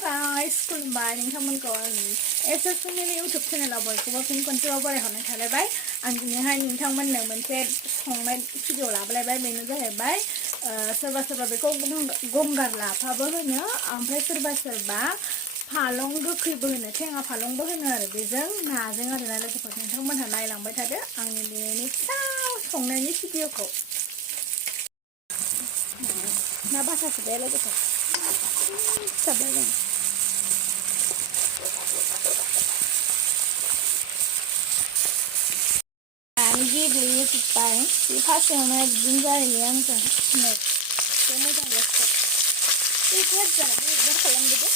guys, खुलुमबाय नोंथांमोनखौ आंनि SS family YouTube चेनेलाव बयखौबो फिन खनसेबाव बरायहरनाय थालायबाय आं दिनैहाय नोंथांमोननो मोनसे संनाय भिडिअ लाबोलायबाय बेनो जाहैबाय सोरबा सोरबा बेखौ गंगार लाफाबो होनो ओमफ्राय सोरबा सोरबा फालं गोखैबो होनो थेङा फालंबो होनो आरो बेजों नाजों आरोना लोगोफोर नोंथांमोनहा नायलांबाय थादो आंनि दिनैनि फिसा संनायनि भिडिअखौ ना बासासो बे लोगोफोर साबलाय दं गेब्लेजोब्बाय बे फार्स्टआवनो बिदिनो जाहैयो आंजों नै बे मोजां जासिगोन बे गाज्रि जानानै इगनर खालामदो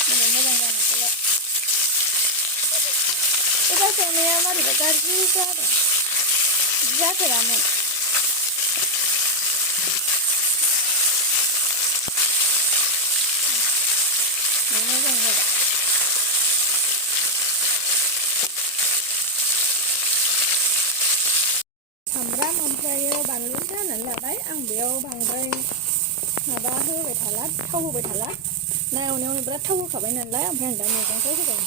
दिनै मोजां जानायखौल' बे फार्स्टआवनो मारैबा गाज्रि जादों बिदि जाफेरामोन मोजां जाबाय सामब्राम ओमफ्रायो बानलु हानानै लाबाय आं बेयाव बांद्राय माबा होबाय थाला थाव होबाय थाला ना एवनायावनो बिराद थाव होखाबाय नालाय ओमफ्राय आं दा मैगंखौ होबाय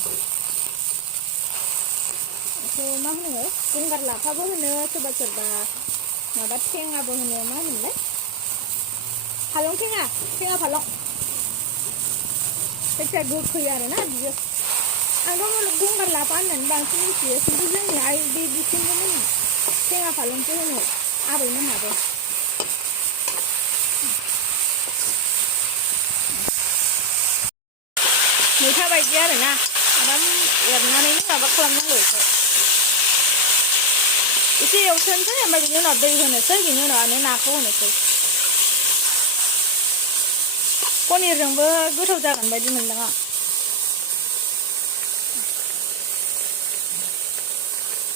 बेखौ मा होनो गंगार लाफाबो होनो सोरबा सोरबा माबा थेङाबो होनो मा होनोमोनलाय फालं थेङा फालं जायखिया गोखै आरोना बियो आंथ' गंगार लाफा होननानै बांसिन मिथियो खिन्थु जोंनि आइ बे बिथिंबो थेङा फालंसो होनो आबैमोनहाबो मैथा बायदि आरोना आराम एरनानै माबा खालामनांगौ बेखौ एसे एवथोनसै ओमफ्राय बिनि उनाव दै होनोसै बिनि उनाव नाखौ होनोसै पनिरजोंबो गोथाव जागोन बायदि मोनदों आं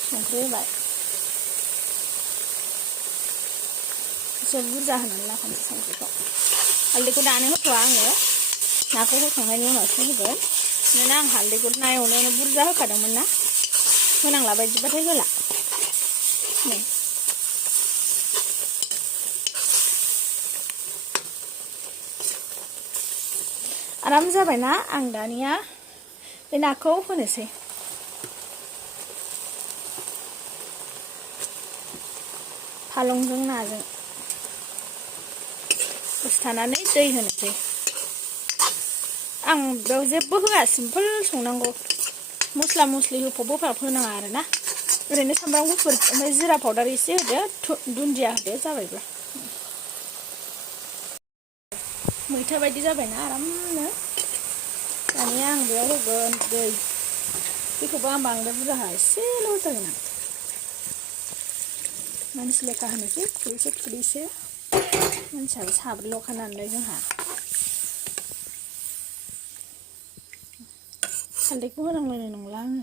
संख्रि होबाय एसे बुरजा होनानै लाखानोसै संख्रिखौ हालदैखौ दानो होथ'आ आङो नाखौ होखांनायनि उनावसो होगोन मानोना आं हालदैखौ ना एवनायावनो बुरजा होखादोंमोन ना होनांला बायदिबाथाय होला नै आराम जाबायना आं दानिया बे नाखौ होनोसै फालंजों नाजों दसे थानानै दै होनोसै आं बेयाव जेबो होआ सिम्पोल संनांगौ मस्ला मस्लि होफब होनाङा आरोना ओरैनो सामब्राम गुफुर ओमफ्राय जिरा पाउडार एसे होदो दुन्दिया होदो जाबायबो मैथा बायदि जाबायना आरामनो दानिया आं बेयाव होगोन दैखौबो आं बांद्राय बुरजा होआ एसेल' होथारगोन आं मानसि लेखा होनोसै खुरैसे मानसियाबो साब्रैल'खा नालाय जोंहा हालदैखौ होनांलायनाय नंला आङो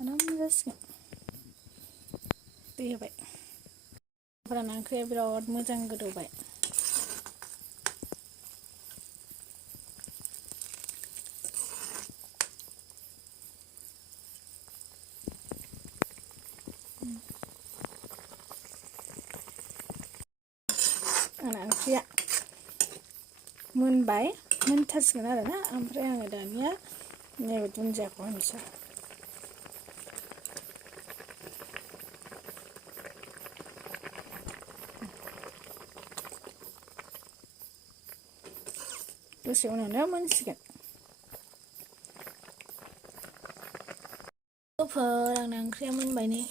आराम जासिगोन दै होबाय फोराना ओंख्रिया बिराद मोजां गोदौबाय आंना ओंख्रिया मोनबाय मोनथारसिगोन आरोना ओमफ्राय आङो दानिया नैबे दुन्दियाखौ होनोसै दसे उनावनो मोनसिगोन आंना ओंख्रिया मोनबाय नै